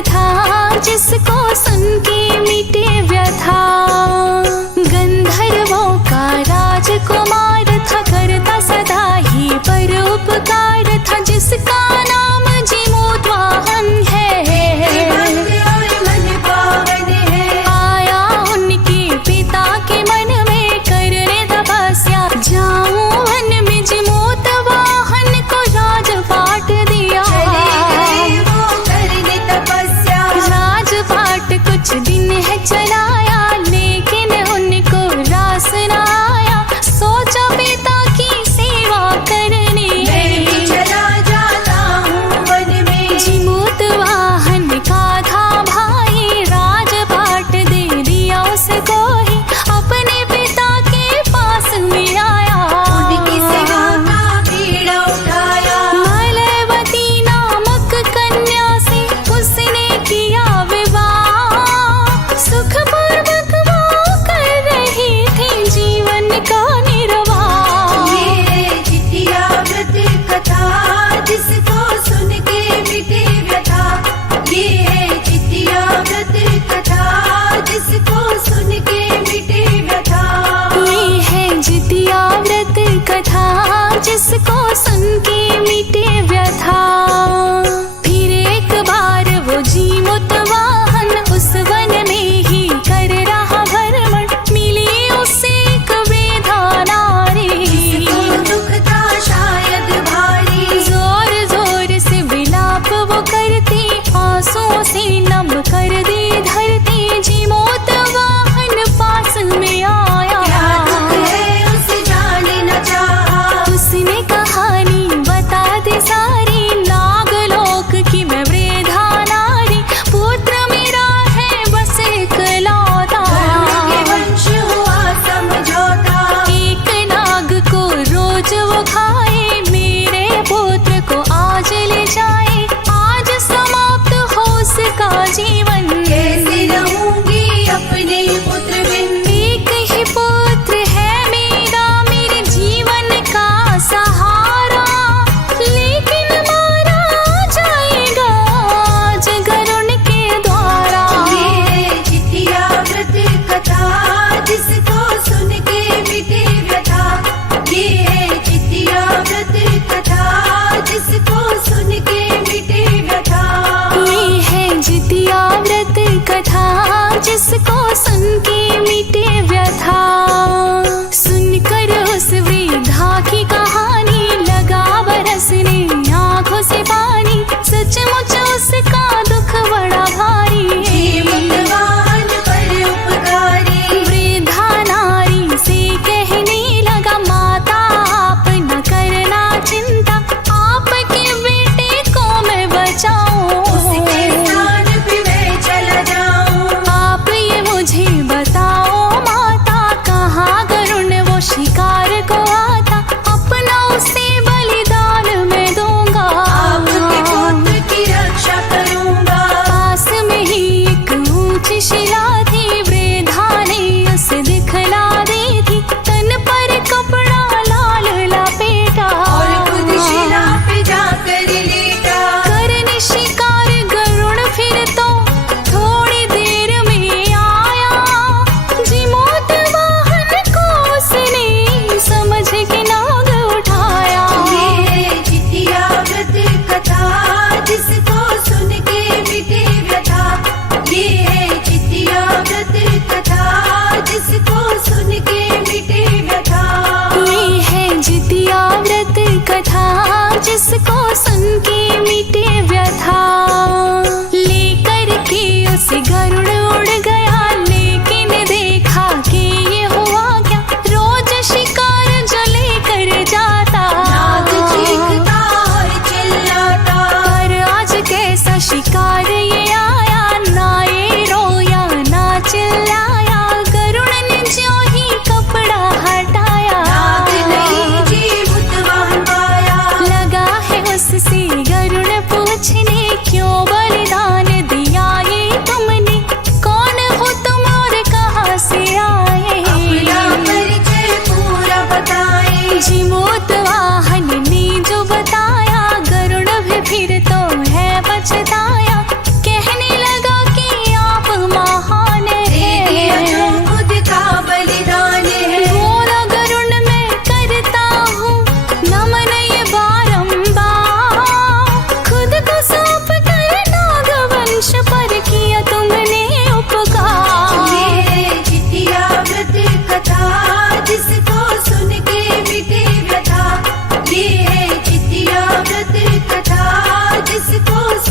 कथा जिसको सुन के मिटे व्यथा। गंधर्वों का राजकुमार था, करता सदा ही परोपकार था, जिसका नाम जीमूतवाहन है। आया उनके पिता के मन में करने तपस्या, जाऊं वन में जीमूतवाहन को राजपाट दिया। राजपाट कुछ दिन है चलाया, लेकिन उनको रास न आया। सोचा पिता की सेवा करने चला जाता हूँ वन में। जीमूतवाहन का था भाई, राजपाट दे दिया उसको ही, अपने पिता के पास में आया। उनकी सेवा का बीड़ा उठाया, मलयवती नामक कन्या से उसने किया विवाह। सुखपूर्वक वो कर रही थी जीवन का निर्वाह। ये जितिया व्रत कथा जिसको सुन के मिटे व्यथा। ये जितिया व्रत कथा जिसको सुन के मिटे व्यथा। ये है जितिया व्रत कथा जिसको सुन के मिटे व्यथा। फिर एक बार वो जीमूतवाहन उस वन में ही कर रहा भ्रमण, मिली उसे एक वृद्धा नारी। दुख था शायद भारी, जोर जोर से विलाप वो करती, आंसुओं से नम कर दी धरती। जीमूतवाहन पास में आया, उसे जाने न चाहा। उसने कहानी बता दी सारी, नागलोक की मैं वृद्धा नारी। पुत्र मेरा है बस इकलौता, वंश हुआ समझौता। एक नाग को रोज वो खाए, मेरे पुत्र को आज ले जाए। आज समाप्त हो उसका जीवन, कैसे रहूंगी अपने पुत्र बिन। एक ही पुत्र है मेरा, मेरे जीवन का सहारा, लेकिन मारा जाएगा आज गरुड़ के द्वारा। ये जितिया व्रत कथा जिसको सुन के मिटे व्यथा। ये जितिया व्रत कथा जिसको सुन के मिटे व्यथा। ये है जितिया व्रत कथा जिसको सुन के मिटे व्यथा। सुनकर उस वृद्धा की कहानी लगा बरसने आंखों से पानी। सचमुच उसका दुख बड़ा भारी, जीमूतवाहन पर उपकारी। वृद्धा नारी से कहने लगा, माता आप न करना चिंता, आपके बेटे को मैं बचाऊं। उसके स्थान पे मैं चला जाऊं। आप ये मुझे बताओ माता, कहाँ गरुड़ वो शिकार को आता, अपना उसे बलिदान मैं दूंगा। आपके पुत्र की रक्षा करूंगा। पास में ही एक ऊंची शिला थी, वृद्धा ने उसे दिखला दी थी। तन पर कपड़ा लाल लपेटा, और खुद शिला पे जाकर लेटा। करने शिकार गरुड़ फिर तो थोड़ी देर में आया। जीमूतवाहन को उसने समझ के नाग उठाया। ये जितिया व्रत कथा जिसको सुन के मिटे व्यथा। ये जितिया व्रत कथा जिसको सुन के मिटे व्यथा। ये है जितिया व्रत कथा जिसको सुन के मिटे व्यथा। लेकर के उसे गरुड़ उड़ गया, लेकिन देखा कि ये हुआ क्या, रोज शिकार जो लेकर जाता, नाग चीखता और चिल्लाता। पर आज कैसा शिकार ये आया, ना ये रोया ना चिल्लाया। गरुड़ ने ज्यों ही कपड़ा हटाया, नाग नहीं जीमूतवाहन पाया। लगा है उससे गरुड़ पूछने, क्यों बलिदान दिया ये तुमने, कौन हो तुम और कहाँ से आए। अपना परिचय पूरा बताए। जीमूतवाहन ने जो बताया, गरुड़ भी फिर तो है पछताया। जिसको